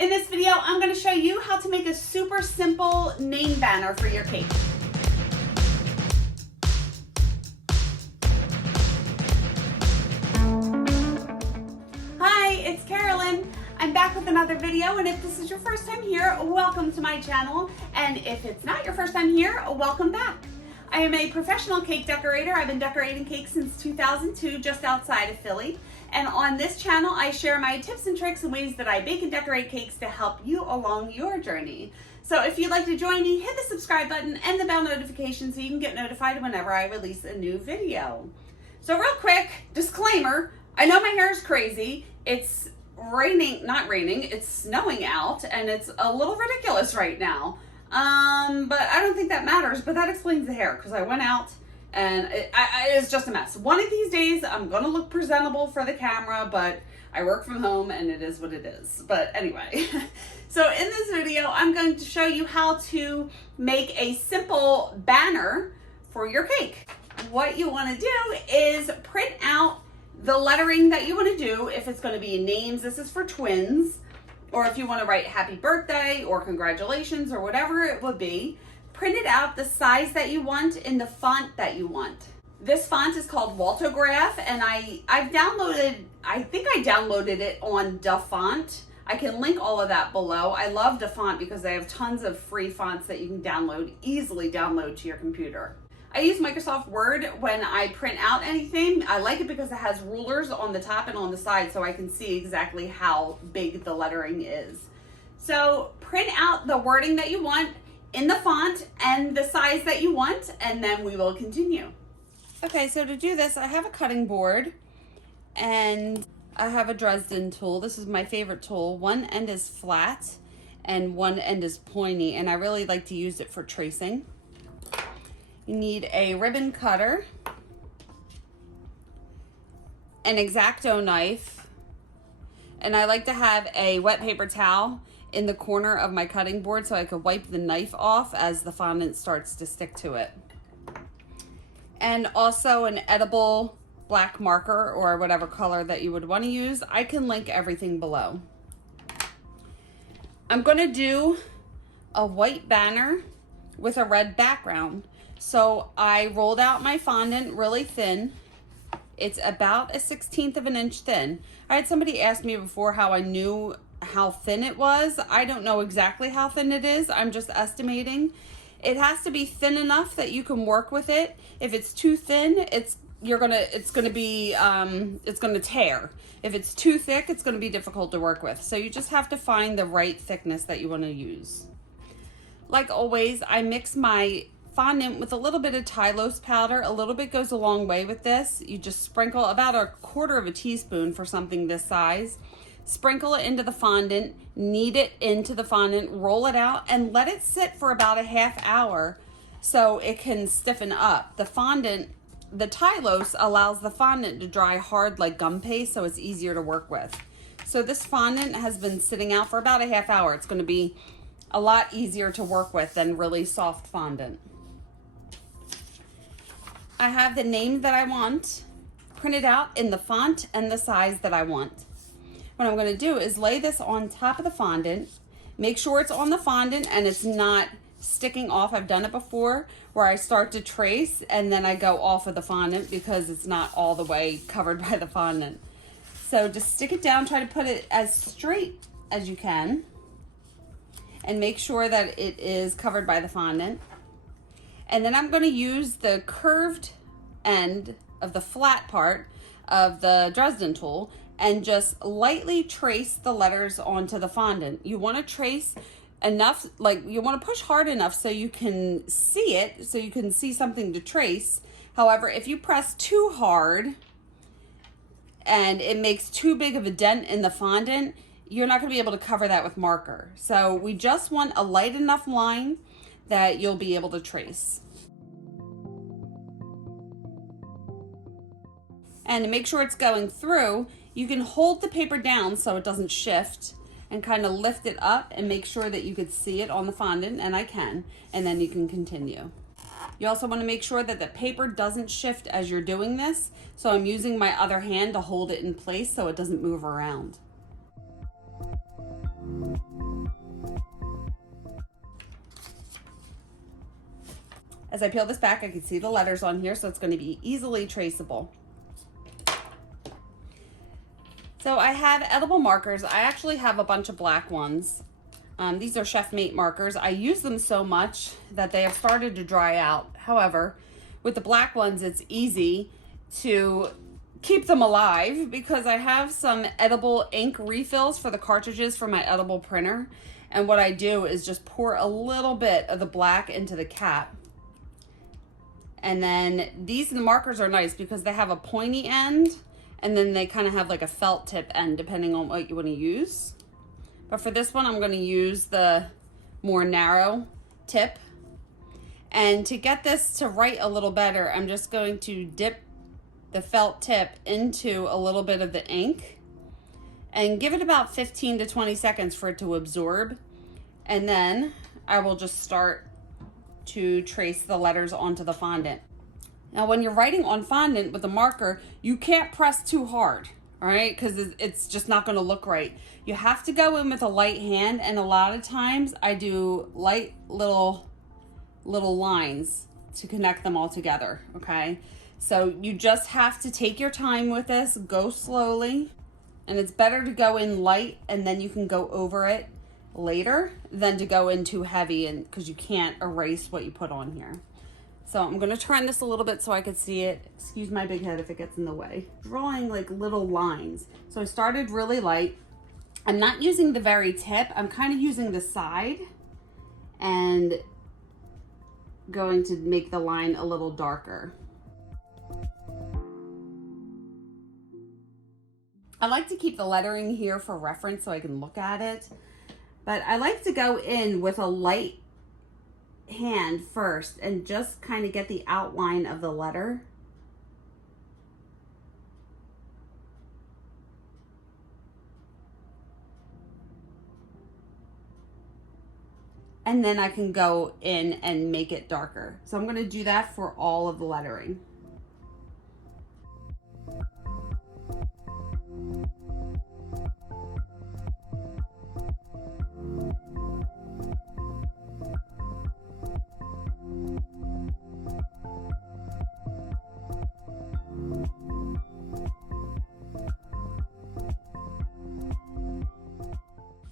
In this video, I'm going to show you how to make a super simple name banner for your cake. Hi, it's Karolyn. I'm back with another video, and if this is your first time here, welcome to my channel. And if it's not your first time here, welcome back. I am a professional cake decorator. I've been decorating cakes since 2002, just outside of Philly. And on this channel, I share my tips and tricks and ways that I bake and decorate cakes to help you along your journey. So if you'd like to join me, hit the subscribe button and the bell notification so you can get notified whenever I release a new video. So real quick, disclaimer, I know my hair is crazy. It's raining, not raining, it's snowing out, and it's a little ridiculous right now. But I don't think that matters, but that explains the hair, because I went out and it's just a mess. One of these days, I'm going to look presentable for the camera, but I work from home and it is what it is. But anyway, so in this video, I'm going to show you how to make a simple banner for your cake. What you want to do is print out the lettering that you want to do. If it's going to be names, this is for twins, or if you want to write happy birthday or congratulations or whatever it would be. Print it out the size that you want in the font that you want. This font is called Waltograph, and I think I downloaded it on DaFont. I can link all of that below. I love DaFont because they have tons of free fonts that you can easily download to your computer. I use Microsoft Word when I print out anything. I like it because it has rulers on the top and on the side so I can see exactly how big the lettering is. So print out the wording that you want in the font and the size that you want, and then we will continue. Okay, so to do this, I have a cutting board and I have a Dresden tool. This is my favorite tool. One end is flat and one end is pointy, and I really like to use it for tracing. You need a ribbon cutter, an X-Acto knife, and I like to have a wet paper towel in the corner of my cutting board so I could wipe the knife off as the fondant starts to stick to it. And also an edible black marker or whatever color that you would want to use. I can link everything below. I'm going to do a white banner with a red background. So I rolled out my fondant really thin. It's about 1/16 of an inch thin. I had somebody ask me before how I knew how thin it was. I don't know exactly how thin it is. I'm just estimating. It has to be thin enough that you can work with it. If it's too thin, it's gonna tear. If it's too thick, it's gonna be difficult to work with. So you just have to find the right thickness that you want to use. Like always, I mix my fondant with a little bit of Tylose powder. A little bit goes a long way with this. You just sprinkle about 1/4 teaspoon for something this size. Sprinkle it into the fondant, knead it into the fondant, roll it out, and let it sit for about a ½ hour so it can stiffen up. The fondant, the Tylose allows the fondant to dry hard like gum paste, so it's easier to work with. So this fondant has been sitting out for about a ½ hour. It's going to be a lot easier to work with than really soft fondant. I have the name that I want printed out in the font and the size that I want. What I'm going to do is lay this on top of the fondant. Make sure it's on the fondant and it's not sticking off. I've done it before where I start to trace and then I go off of the fondant because it's not all the way covered by the fondant. So just stick it down, try to put it as straight as you can and make sure that it is covered by the fondant. And then I'm going to use the curved end of the flat part of the Dresden tool and just lightly trace the letters onto the fondant. You want to trace enough, like you want to push hard enough so you can see it, so you can see something to trace. However, if you press too hard and it makes too big of a dent in the fondant, you're not going to be able to cover that with marker. So we just want a light enough line that you'll be able to trace. And to make sure it's going through, you can hold the paper down so it doesn't shift and kind of lift it up and make sure that you could see it on the fondant, and I can, and then you can continue. You also want to make sure that the paper doesn't shift as you're doing this, so I'm using my other hand to hold it in place so it doesn't move around. As I peel this back, I can see the letters on here, so it's going to be easily traceable. So I have edible markers. I actually have a bunch of black ones. These are Chef Mate markers. I use them so much that they have started to dry out. However, with the black ones, it's easy to keep them alive because I have some edible ink refills for the cartridges for my edible printer. And what I do is just pour a little bit of the black into the cap. And then these markers are nice because they have a pointy end and then they kind of have like a felt tip end depending on what you want to use. But for this one, I'm going to use the more narrow tip. And to get this to write a little better, I'm just going to dip the felt tip into a little bit of the ink and give it about 15 to 20 seconds for it to absorb. And then I will just start to trace the letters onto the fondant. Now, when you're writing on fondant with a marker, you can't press too hard, all right? Because it's just not going to look right. You have to go in with a light hand, and a lot of times I do light little lines to connect them all together, okay? So you just have to take your time with this, go slowly, and it's better to go in light and then you can go over it later than to go in too heavy, and because you can't erase what you put on here. So I'm going to turn this a little bit so I could see it. Excuse my big head if it gets in the way. Drawing like little lines. So I started really light. I'm not using the very tip. I'm kind of using the side and going to make the line a little darker. I like to keep the lettering here for reference so I can look at it. But I like to go in with a light hand first and just kind of get the outline of the letter. And then I can go in and make it darker. So I'm going to do that for all of the lettering.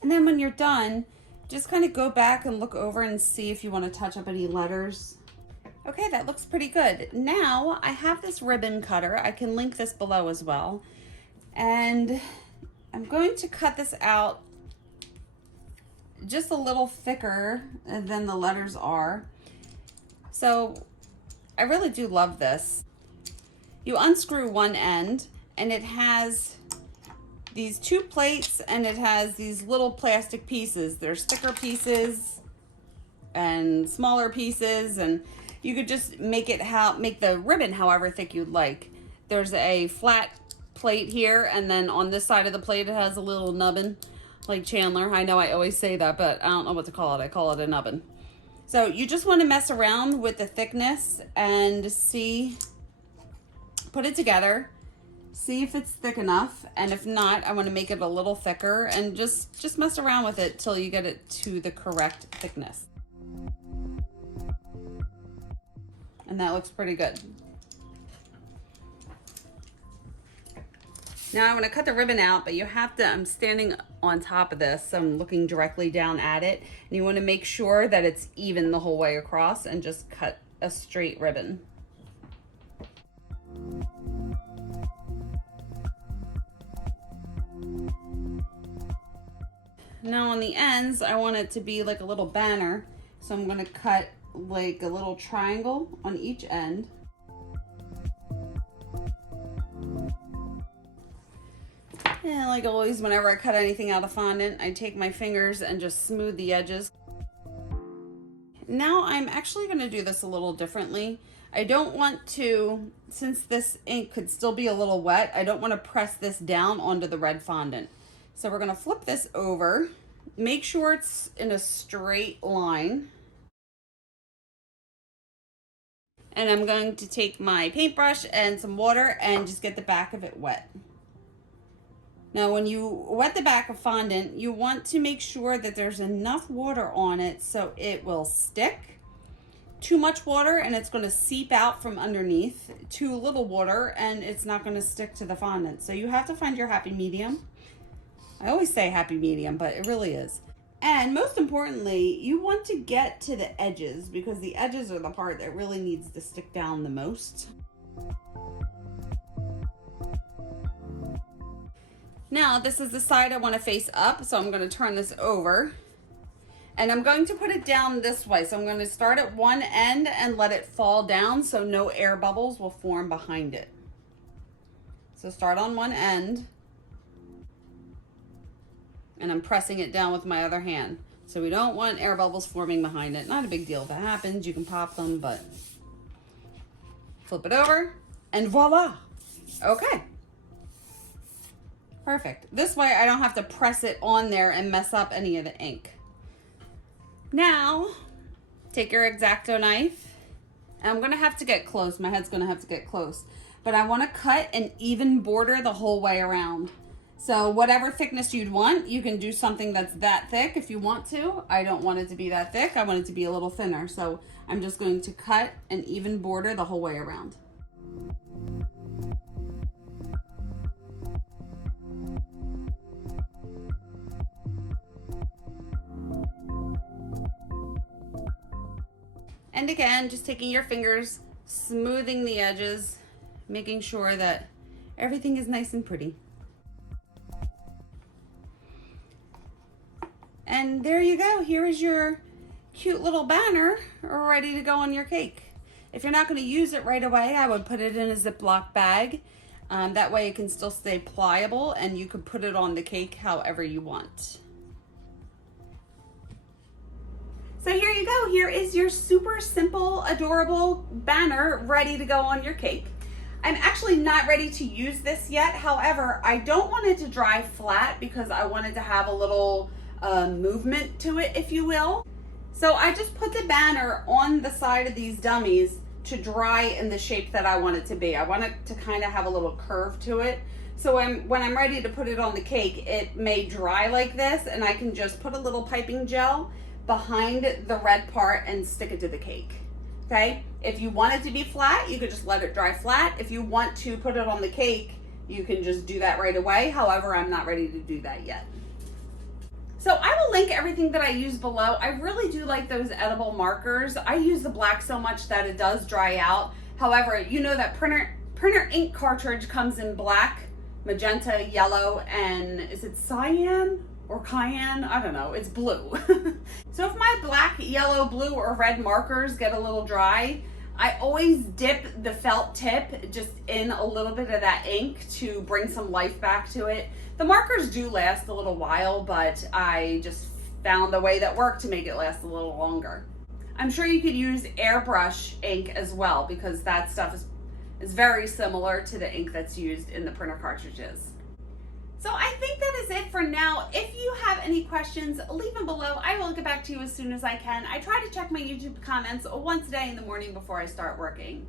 And then when you're done, just kind of go back and look over and see if you want to touch up any letters. Okay, that looks pretty good. Now I have this ribbon cutter. I can link this below as well. And I'm going to cut this out just a little thicker than the letters are. So I really do love this. You unscrew one end and it has these two plates and it has these little plastic pieces. There's thicker pieces and smaller pieces, and you could just make the ribbon however thick you'd like. There's a flat plate here, and then on this side of the plate it has a little nubbin, like Chandler. I know I always say that, but I don't know what to call it. I call it a nubbin. So you just want to mess around with the thickness and see, put it together, see if it's thick enough, and if not, I want to make it a little thicker, and just mess around with it till you get it to the correct thickness. And that looks pretty good. Now I'm going to cut the ribbon out, but you have to, I'm standing on top of this, so I'm looking directly down at it, and you want to make sure that it's even the whole way across and just cut a straight ribbon. Now on the ends, I want it to be like a little banner, so I'm going to cut like a little triangle on each end. And like always, whenever I cut anything out of fondant, I take my fingers and just smooth the edges. Now I'm actually going to do this a little differently. I don't want to, since this ink could still be a little wet, I don't want to press this down onto the red fondant. So we're going to flip this over, make sure it's in a straight line. And I'm going to take my paintbrush and some water and just get the back of it wet. Now when you wet the back of fondant, you want to make sure that there's enough water on it so it will stick, too much water and it's going to seep out from underneath. Too little water and it's not going to stick to the fondant. So you have to find your happy medium. I always say happy medium, but it really is. And most importantly, you want to get to the edges because the edges are the part that really needs to stick down the most. Now, this is the side I want to face up, so I'm going to turn this over. And I'm going to put it down this way. So I'm going to start at one end and let it fall down so no air bubbles will form behind it. So start on one end. And I'm pressing it down with my other hand. So we don't want air bubbles forming behind it. Not a big deal if that happens. You can pop them, but flip it over and voila. Okay. Perfect. This way I don't have to press it on there and mess up any of the ink. Now, take your X-Acto knife. And I'm going to have to get close. My head's going to have to get close. But I want to cut an even border the whole way around. So whatever thickness you'd want, you can do something that's that thick if you want to. I don't want it to be that thick. I want it to be a little thinner. So I'm just going to cut an even border the whole way around. And again, just taking your fingers, smoothing the edges, making sure that everything is nice and pretty. And there you go. Here is your cute little banner ready to go on your cake. If you're not going to use it right away, I would put it in a Ziploc bag. That way it can still stay pliable and you could put it on the cake however you want. So here you go. Here is your super simple, adorable banner ready to go on your cake. I'm actually not ready to use this yet. However, I don't want it to dry flat because I want it to have a little movement to it, if you will. So I just put the banner on the side of these dummies to dry in the shape that I want it to be. I want it to kind of have a little curve to it. So when I'm ready to put it on the cake, it may dry like this and I can just put a little piping gel behind the red part and stick it to the cake. Okay? If you want it to be flat, you could just let it dry flat. If you want to put it on the cake, you can just do that right away. However, I'm not ready to do that yet. So I will link everything that I use below. I really do like those edible markers. I use the black so much that it does dry out. However, you know that printer ink cartridge comes in black, magenta, yellow, and is it cyan or cayenne? I don't know, it's blue. So if my black, yellow, blue, or red markers get a little dry, I always dip the felt tip just in a little bit of that ink to bring some life back to it. The markers do last a little while, but I just found a way that worked to make it last a little longer. I'm sure you could use airbrush ink as well because that stuff is very similar to the ink that's used in the printer cartridges. So I think that is it for now. If you have any questions, leave them below. I will get back to you as soon as I can. I try to check my YouTube comments once a day in the morning before I start working.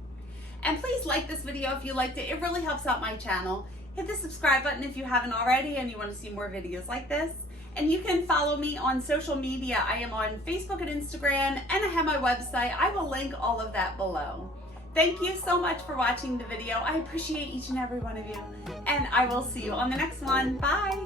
And please like this video if you liked it. It really helps out my channel. Hit the subscribe button if you haven't already and you want to see more videos like this. And you can follow me on social media. I am on Facebook and Instagram, and I have my website. I will link all of that below. Thank you so much for watching the video. I appreciate each and every one of you. And I will see you on the next one. Bye.